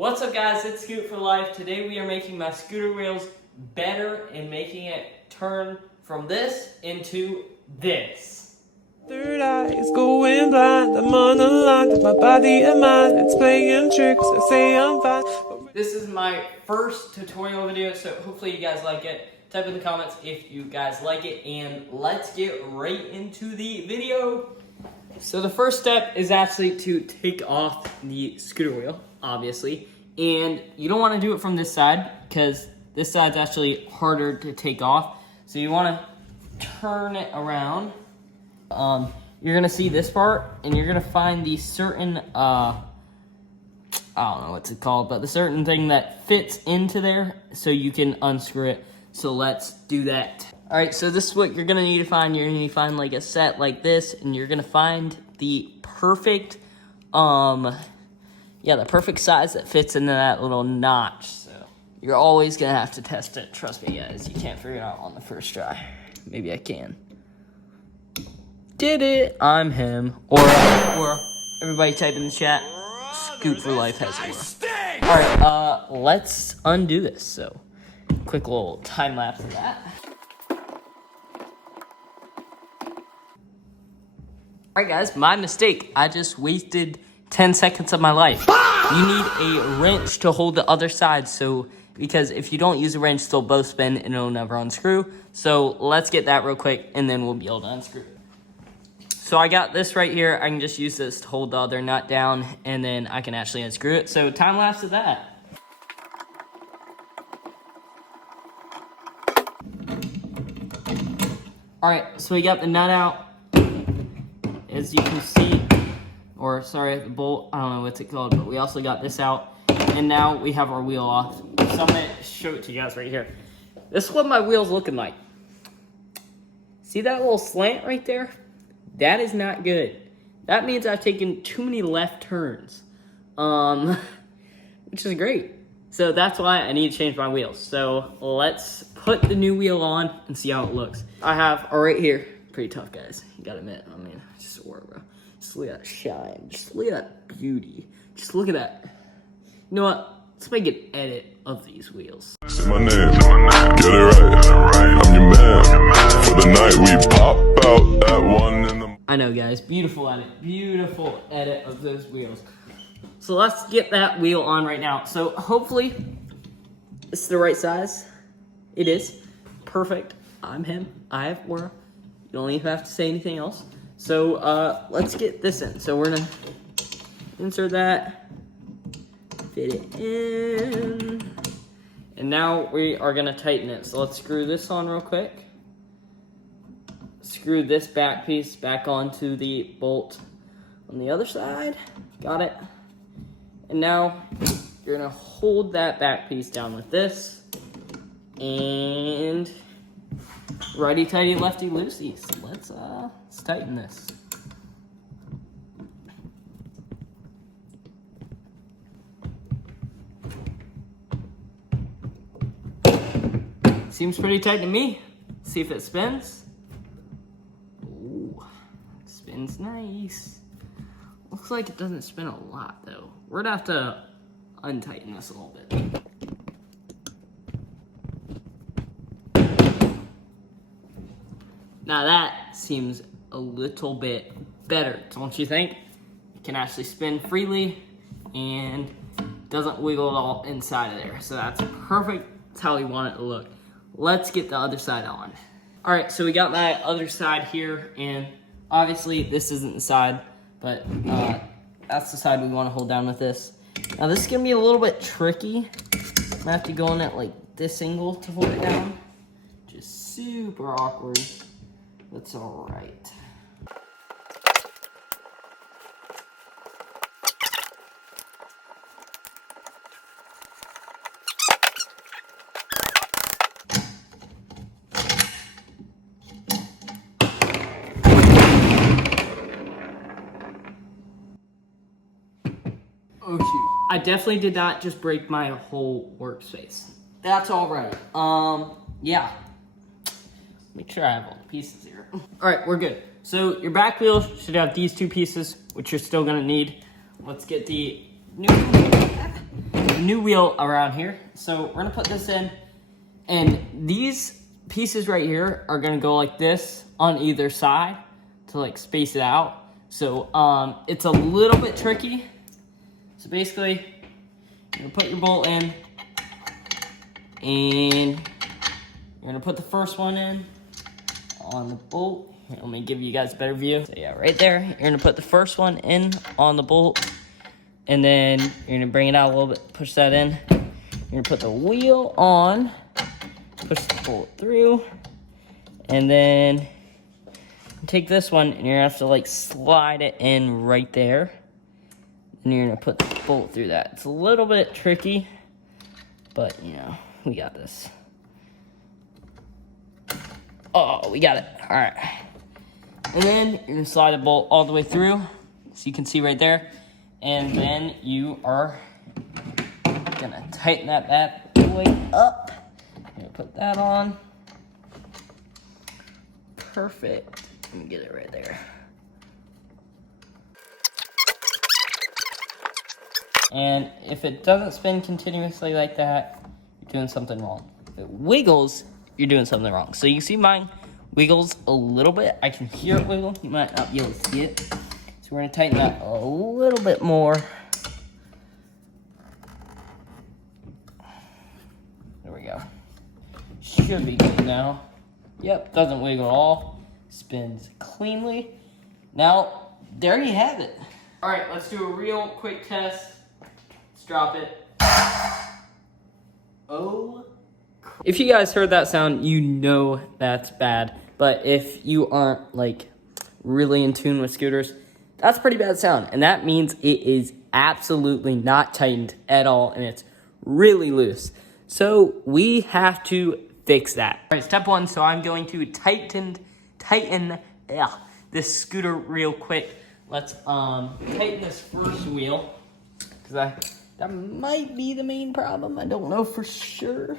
What's up guys, it's Scoot for Life. Today we are making my scooter wheels better and making it turn from this into this. Third eye is going blind, I'm on the line with my body and mind, it's playing tricks, I say I'm fine. This is my first tutorial video, so hopefully you guys like it. Type in the comments if you guys like it, and let's get right into the video. So the first step is actually to take off the scooter wheel, obviously. And you don't want to do it from this side, because this side's actually harder to take off. So you want to turn it around. You're going to see this part, and you're going to find the certain, I don't know what's it called, but the certain thing that fits into there so you can unscrew it. So let's do that. All right, so this is what you're gonna need to find. You're gonna need to find like a set like this, and you're gonna find the perfect, the perfect size that fits into that little notch. So you're always gonna have to test it. Trust me, guys, you can't figure it out on the first try. Maybe I can. Did it? I'm him. Or everybody type in the chat. Scoot for Life has it. All right, let's undo this. So quick little time lapse of that. Alright guys, my mistake. I just wasted 10 seconds of my life. You need a wrench to hold the other side, because if you don't use a wrench, they'll both spin and it'll never unscrew. So let's get that real quick and then we'll be able to unscrew it. So I got this right here. I can just use this to hold the other nut down and then I can actually unscrew it. So time lapse of that. Alright, so we got the nut out. As you can see, the bolt, I don't know what's it called, but we also got this out. And now we have our wheel off. So I'm gonna show it to you guys right here. This is what my wheel's looking like. See that little slant right there? That is not good. That means I've taken too many left turns. Which is great. So that's why I need to change my wheels. So let's put the new wheel on and see how it looks. I have, right here, pretty tough guys, you gotta admit. I mean, just a word, bro. Just look at that shine, just look at that beauty. Just look at that. You know what, let's make an edit of these wheels. Say my name, get it right, I'm your man. For the night we pop out at 1 in the... I know guys, beautiful edit of those wheels. So let's get that wheel on right now. So hopefully it's the right size. It is. Perfect. I'm him. I have Aura. You don't even have to say anything else. So let's get this in. So we're gonna insert that, fit it in, and now we are gonna tighten it. So let's screw this on real quick. Screw this back piece back onto the bolt on the other side. Got it. And now you're gonna hold that back piece down with this, and righty tighty lefty loosey. So let's tighten this. Seems pretty tight to me. See if it spins. Ooh, spins nice. Looks like it doesn't spin a lot though. We're gonna have to untighten this a little bit. Now that seems a little bit better, don't you think? It can actually spin freely and doesn't wiggle at all inside of there. So that's perfect. That's how we want it to look. Let's get the other side on. All right, so we got that other side here, and obviously this isn't the side, but that's the side we want to hold down with this. Now this is gonna be a little bit tricky. I'm gonna have to go in at like this angle to hold it down. Just super awkward. That's all right. Oh shoot. I definitely did not just break my whole workspace. That's all right. Yeah. Make sure I have all the pieces here. All right, we're good. So your back wheel should have these two pieces, which you're still gonna need. Let's get the new new wheel around here. So we're gonna put this in, and these pieces right here are gonna go like this on either side to like space it out. So it's a little bit tricky. So basically, you're gonna put your bolt in, and you're gonna put the first one in on the bolt. Here, let me give you guys a better view. So yeah, right there, you're gonna put the first one in on the bolt, and then you're gonna bring it out a little bit, push that in. You're gonna put the wheel on, push the bolt through, and then take this one, and you're gonna have to like slide it in right there. And you're gonna put the bolt through that. It's a little bit tricky, but you know, we got this. Oh, we got it. All right. And then you're gonna slide the bolt all the way through, so you can see right there. And then you are gonna tighten that bad boy up. You're gonna put that on. Perfect. Let me get it right there. And if it doesn't spin continuously like that, you're doing something wrong. If it wiggles, you're doing something wrong. So you can see mine wiggles a little bit. I can hear it wiggle. You might not be able to see it. So we're gonna tighten that a little bit more. There we go. Should be good now. Yep, doesn't wiggle at all. Spins cleanly. Now, there you have it. All right, let's do a real quick test. Let's drop it. Oh. If you guys heard that sound, you know that's bad. But if you aren't like really in tune with scooters, that's pretty bad sound. And that means it is absolutely not tightened at all, and it's really loose. So we have to fix that. All right, step one, so I'm going to tighten this scooter real quick. Let's tighten this first wheel, because that might be the main problem. I don't know for sure.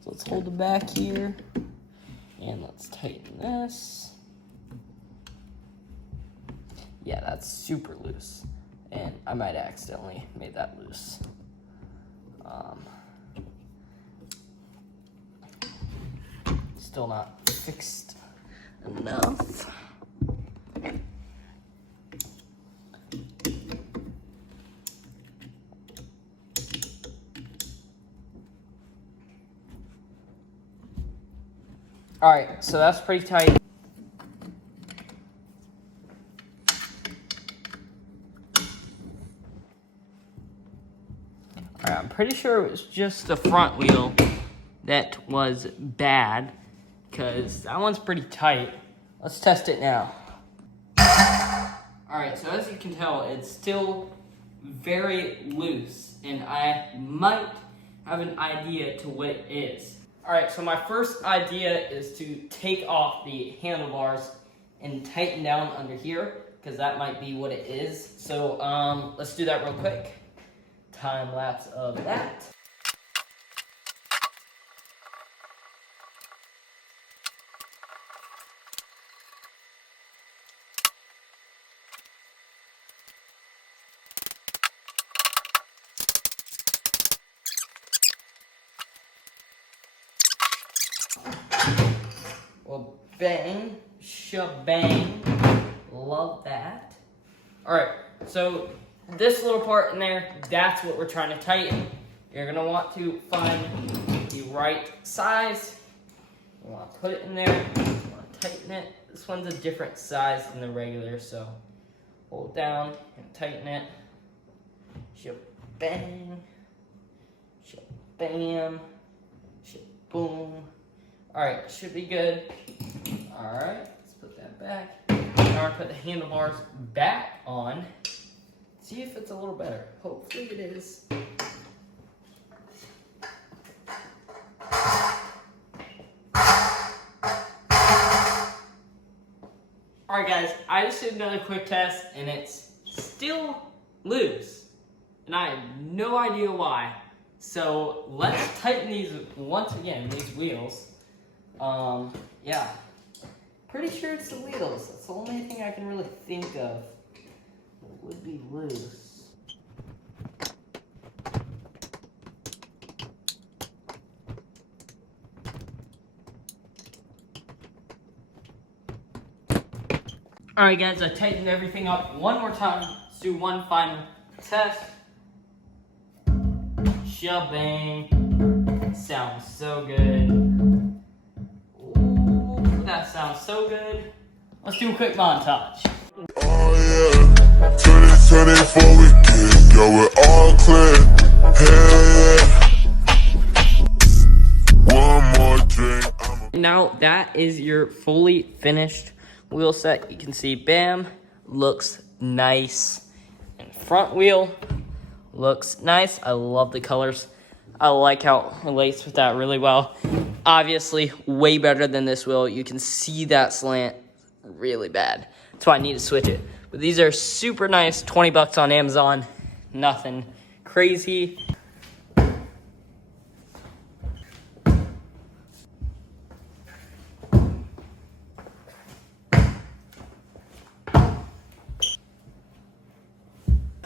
So let's hold it back here, and let's tighten this. Yeah, that's super loose, and I might accidentally made that loose. Still not fixed enough. All right, so that's pretty tight. All right, I'm pretty sure it was just the front wheel that was bad, because that one's pretty tight. Let's test it now. All right, so as you can tell, it's still very loose, and I might have an idea to what it is. All right, so my first idea is to take off the handlebars and tighten down under here, because that might be what it is. So let's do that real quick. Time lapse of that. Well, bang, shebang, love that. All right, so this little part in there, that's what we're trying to tighten. You're gonna want to find the right size. You wanna put it in there, you wanna tighten it. This one's a different size than the regular, so hold it down and tighten it. Shebang, shabam, shaboom. All right, should be good. All right, let's put that back. Now I put the handlebars back on. See if it's a little better. Hopefully it is. All right, guys, I just did another quick test, and it's still loose, and I have no idea why. So let's tighten these once again, these wheels. Yeah, pretty sure it's the wheels. That's the only thing I can really think of that would be loose. Alright guys, I tightened everything up one more time. Let's do one final test. Shabang. Sounds so good. Ooh, that sounds so good. Let's do a quick montage. Oh yeah, 2024 we get, yo, we're all clear. Hell yeah. One more drink. Now that is your fully finished wheel set. You can see, bam, looks nice. And front wheel looks nice. I love the colors. I like how it relates with that really well. Obviously, way better than this wheel. You can see that slant really bad. That's why I need to switch it. But these are super nice, 20 bucks on Amazon. Nothing crazy.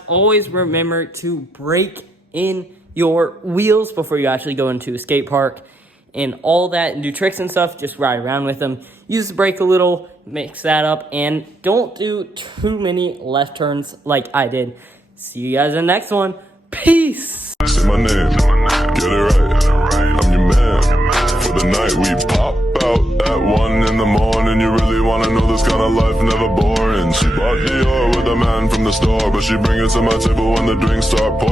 Always remember to brake in your wheels before you actually go into a skate park and all that, and do tricks and stuff. Just ride around with them. Use the brake a little, mix that up, and don't do too many left turns like I did. See you guys in the next one. Peace. Say my name, get it right. I'm your man. For the night we pop out at 1 in the morning. You really wanna know this kind of life, never boring. She bought Dior with a man from the store, but she bring it to my table when the drinks start pouring.